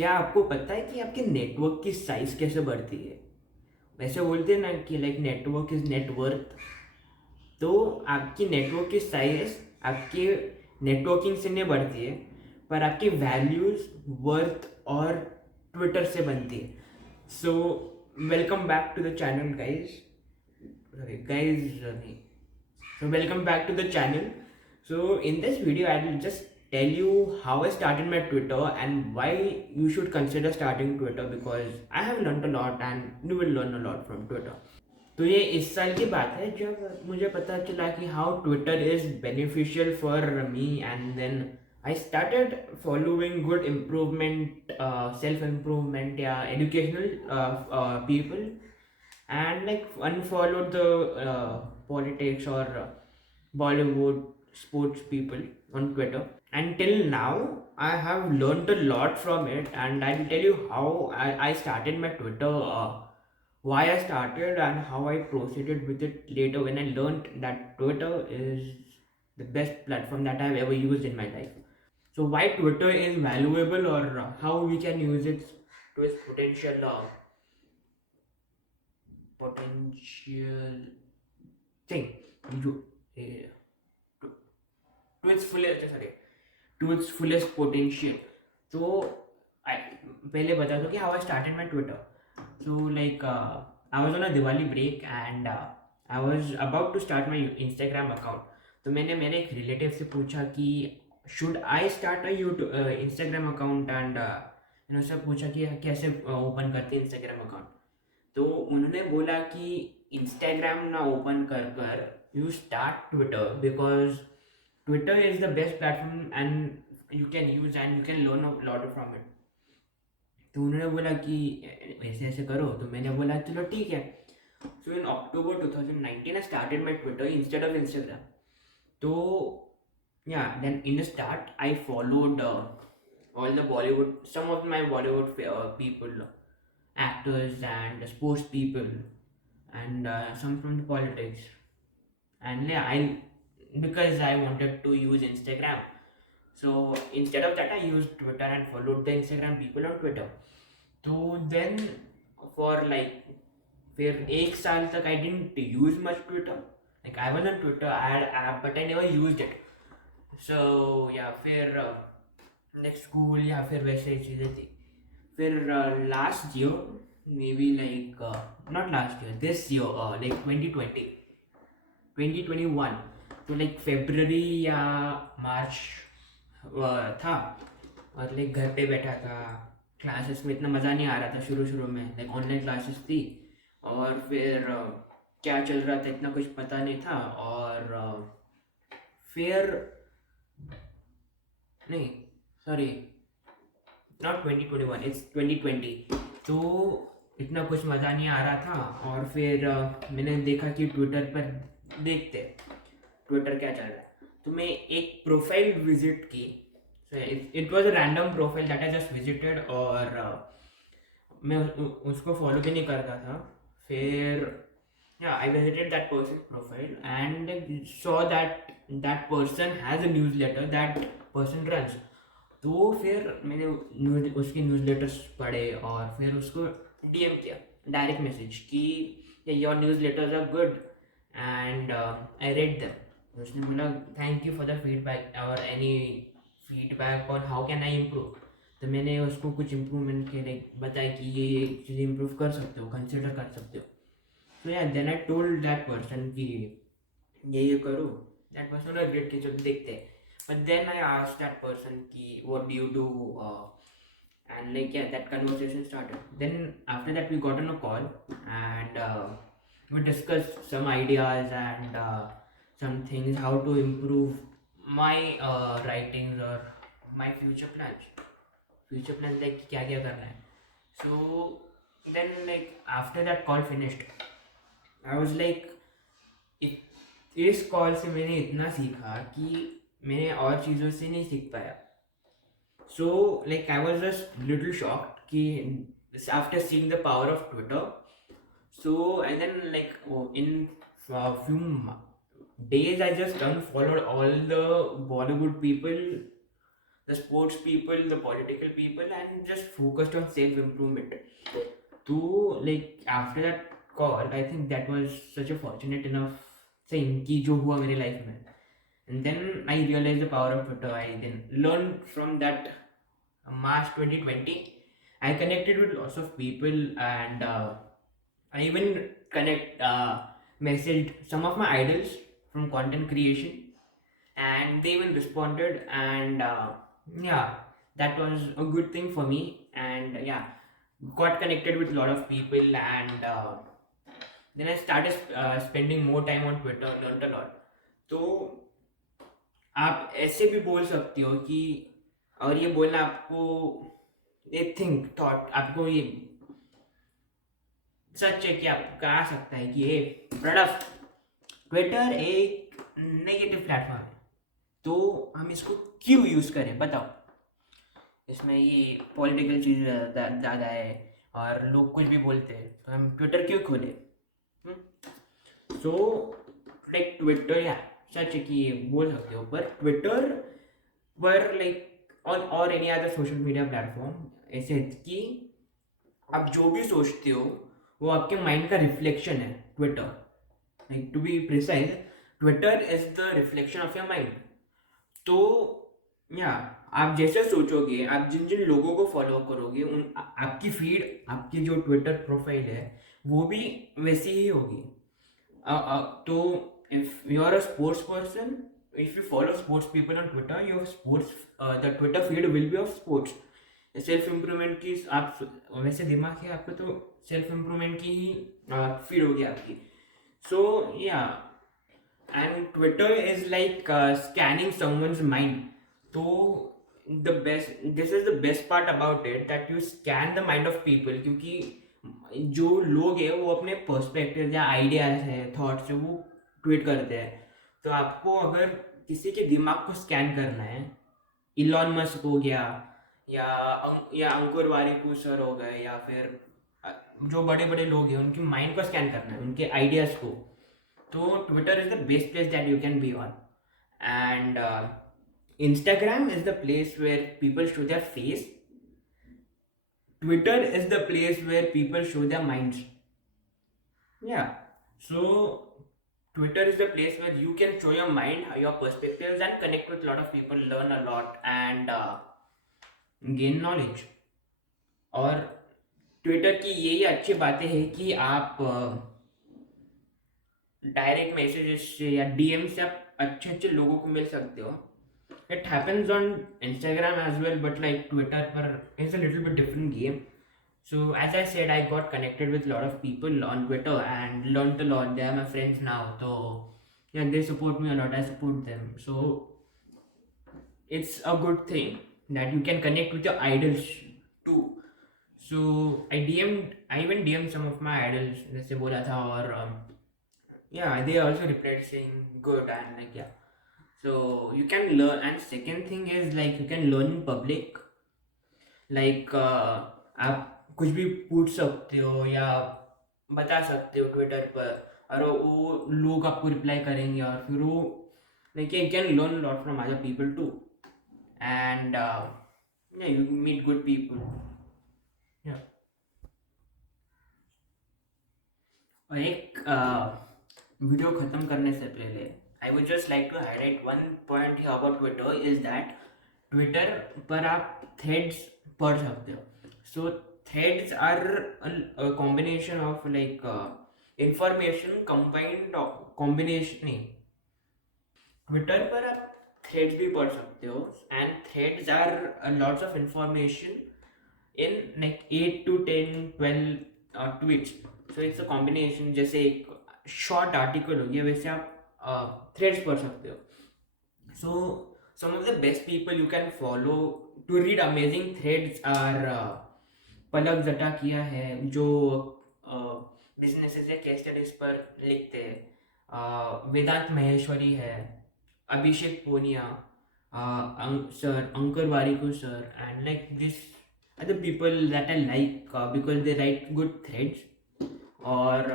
क्या आपको पता है कि आपके नेटवर्क की साइज कैसे बढ़ती है? वैसे बोलते हैं ना कि लाइक नेटवर्क इज नेटवर्थ। तो आपकी नेटवर्क की साइज आपके नेटवर्किंग से नहीं बढ़ती है, पर आपकी वैल्यूज, वर्थ और ट्विटर से बनती है। So welcome back to the channel guys. Guys नहीं, so welcome back to the channel. So in this video I will just tell you how I started my Twitter and why you should consider starting Twitter, because I have learned a lot and you will learn a lot from Twitter. तो ये इस साल की बात है जब मुझे पता चला कि how Twitter is beneficial for me, and then I started following good improvement, self improvement या educational people, and like unfollowed the politics or Bollywood sports people on Twitter. Until now, I have learned a lot from it, and I'll tell you how I started my Twitter, why I started, and how I proceeded with it later when I learned that Twitter is the best platform that I've ever used in my life. So, why Twitter is valuable, or how we can use it to its potential thing. You, to its fullest, sorry, to its fullest potential. So I पहले बता दो कि how I started my Twitter. So like I was on a Diwali break, and I was about to start my Instagram account. तो मैंने मेरे एक रिलेटिव से पूछा कि should I start a YouTube Instagram account, and उससे पूछा कि कैसे ओपन करते हैं इंस्टाग्राम अकाउंट। तो उन्होंने बोला कि इंस्टाग्राम ना ओपन कर कर you start Twitter, because Twitter is the best platform and you can use and you can learn a lot from it. तो उन्होंने बोला कि ऐसे ऐसे करो, तो मैंने बोला चलो ठीक है। सो इन अक्टूबर 2019 I started my Twitter instead of Instagram. तो yeah, then in the start I followed all the Bollywood, some of my Bollywood people, actors and sports people, and some from the politics. And yeah, I, because I wanted to use Instagram, so instead of that I used Twitter and followed the Instagram people on Twitter. So then for like फिर एक साल तक I didn't use much Twitter. Like I was on Twitter, I had app, but I never used it. So yeah, फिर next school या फिर वैसे ही चीज़ें थी। फिर last year, may be like not last year, this year, like 2020 2021, तो लाइक फेब्रवरी या मार्च था, और लाइक घर पे बैठा था। क्लासेस में इतना मज़ा नहीं आ रहा था शुरू शुरू में, लाइक ऑनलाइन क्लासेस थी, और फिर क्या चल रहा था इतना कुछ पता नहीं था। और फिर नहीं, सॉरी, नॉट 2021, इट्स 2020। तो इतना कुछ मज़ा नहीं आ रहा था, और फिर मैंने देखा कि ट्विटर पर देखते ट्विटर क्या चल रहा है। तो मैं एक प्रोफाइल विजिट की। It was a random profile that I just visited, और मैं उसको फॉलो भी नहीं करता था। फिर yeah, I visited that person's profile and saw that that person has a newsletter that person runs. तो फिर मैंने उसकी न्यूज़लेटर्स पढ़े, और फिर उसको डीएम किया, डायरेक्ट मैसेज कि your newsletters are good and I read them. उसने बोला thank you for the feedback, और एनी फीडबैक और हाउ कैन आई इम्प्रूव। तो मैंने उसको कुछ इम्प्रूवमेंट के लिए बताया कि ये चीज़ें इम्प्रूव कर सकते हो, कंसिडर कर सकते हो। So yeah, then I told that person कि ये करो। That person agreed कि चलो देखते हैं। But then I asked that person कि what do you do, and like yeah, that conversation started. Then after that we got on a call, and we discussed some ideas and some things, how to improve my writings or my future plans. Future plans like क्या क्या करना है। So then like after that call finished, I was like, इस कॉल से मैंने इतना सीखा कि मैंने और चीज़ों से नहीं सीख पाया। So like I was just little shocked कि after seeing the power of Twitter. So and then like in few days I just unfollowed all the Bollywood people, the sports people, the political people, and just focused on self improvement. So like after that call, I think that was such a fortunate enough thing कि जो हुआ मेरे life में. And then I realized the power of Twitter. I then learned from that March 2020. I connected with lots of people, and I even messaged some of my idols from content creation, and they even responded, and yeah, that was a good thing for me. And yeah, got connected with a lot of people, and then I started spending more time on Twitter, learned a lot. तो आप ऐसे भी बोल सकते हो कि, और ये बोलना आपको एक थिंक थॉट आपको ये सच है कि आपको कहा सकता है कि ये प्रणव, ट्विटर एक नेगेटिव प्लेटफॉर्म है, तो हम इसको क्यों यूज़ करें बताओ. इसमें ये पॉलिटिकल चीज़ ज़्यादा है और लोग कुछ भी बोलते हैं, तो हम ट्विटर क्यों खोलें. सो लाइक ट्विटर, या सच है कि ये बोल सकते हो, पर ट्विटर पर लाइक और any other social media platform ऐसे है कि आप जो भी सोचते हो वो आपके माइंड का रिफ्लेक्शन है. Twitter, like to be precise, Twitter is the reflection of your mind. तो या आप जैसे सोचोगे, आप जिन जिन लोगों को फॉलो करोगे, उन आपकी फीड, आपकी जो ट्विटर प्रोफाइल है वो भी वैसी ही होगी. तो if you are a sports person, if you follow sports people on Twitter, your sports the Twitter feed will be of sports. Self improvement की आप वैसे दिमाग है आपको, तो सेल्फ इम्प्रूवमेंट की ही फीड होगी आपकी. So yeah, and Twitter is like scanning someone's mind. तो the best, this is the best part about it, that you scan the mind of people. क्योंकि जो लोग हैं वो अपने पर्सपेक्टिव या आइडियाज है, थॉट्स है, वो ट्वीट करते हैं. तो आपको अगर किसी के दिमाग को स्कैन करना है, इलॉन मस्क हो गया, या अंकुर वारिकू सर हो गए, या फिर जो बड़े बड़े लोग हैं उनकी माइंड को स्कैन करना है, उनके आइडियाज को, तो Twitter is the best place that you can be on. And Instagram is the place where people show their face. Twitter is the place where people show their minds. Yeah, so Twitter is the place where you can show your mind, your perspectives, and connect with a lot of people, learn a lot, and gain knowledge. और ट्विटर की यही अच्छी बातें हैं कि आप direct messages से या डीएम से आप अच्छे अच्छे लोगों को मिल सकते हो. It happens on Instagram as well, but like Twitter पर it's a little bit different game. So as I said, I got connected with a lot of people on Twitter and learned a lot. They are my friends now, so yeah, they support me a lot. I support them, so it's a good thing that you can connect with your idols too. So I even DM'd some of my idols, जैसे बोला था, और yeah, they also replied saying good, and like yeah. So you can learn, and second thing is like you can learn in public. Like आप कुछ भी पूछ सकते हो या बता सकते हो ट्विटर पर, और वो लोग आपको रिप्लाई करेंगे, और फिर वो like you can learn lot from other people too. And you meet good people. और एक वीडियो ख़त्म करने से पहले I would just like to highlight one point about Twitter, is that Twitter पर आप थ्रेड्स पढ़ सकते हो. So threads are a combination of like information combined combination नहीं, ट्विटर पर आप थ्रेड्स भी पढ़ सकते हो, and threads are lots of information in like 8 to 10 12 tweets. So it's a combination. जैसे एक शॉर्ट आर्टिकल हो गया, वैसे आप थ्रेड्स पढ़ सकते हो. So some of the best people you can follow to read amazing threads are Palak Jatakia है, जो बिजनेसेस या केस स्टडीज पर लिखते हैं. वेदांत महेश्वरी है, Abhishek Poonia sir, Ankur Warikoo sir, and like this are the people that I like because they write good threads. और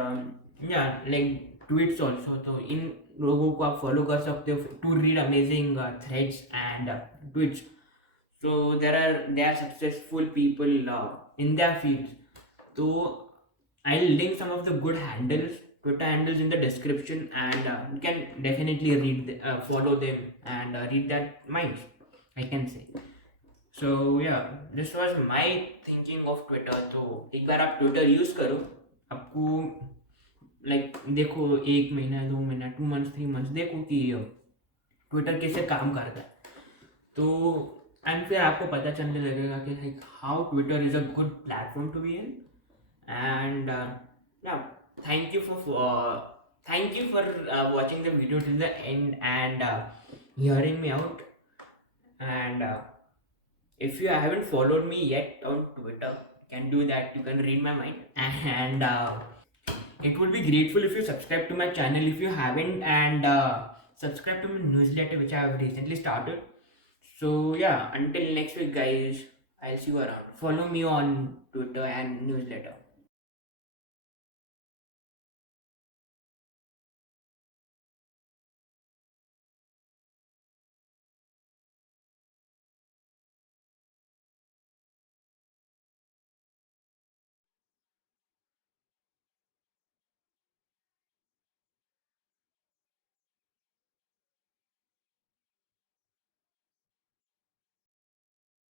yeah like tweets also, तो इन लोगों को आप फॉलो कर सकते हो to read amazing threads and tweets. So they are successful people in their fields. So I'll link some of the good handles, Twitter handles in the description, and you can definitely follow them and read that minds, I can say. So yeah, this was my thinking of Twitter. तो एक बार आप Twitter use करो, आपको लाइक देखो 1 महीना 2 महीना 2 मंथ्स 3 मंथ्स देखो कि ट्विटर कैसे काम करता है, तो एंड फिर आपको पता चलने लगेगा कि like how Twitter is a good platform to be in. And yeah, thank you for watching the video till the end and hearing me out. And if you haven't followed me yet on Twitter, you can do that. You can read my mind. And it would be grateful if you subscribe to my channel if you haven't, and subscribe to my newsletter which I have recently started. So yeah, until next week guys, I'll see you around. Follow me on Twitter and newsletter.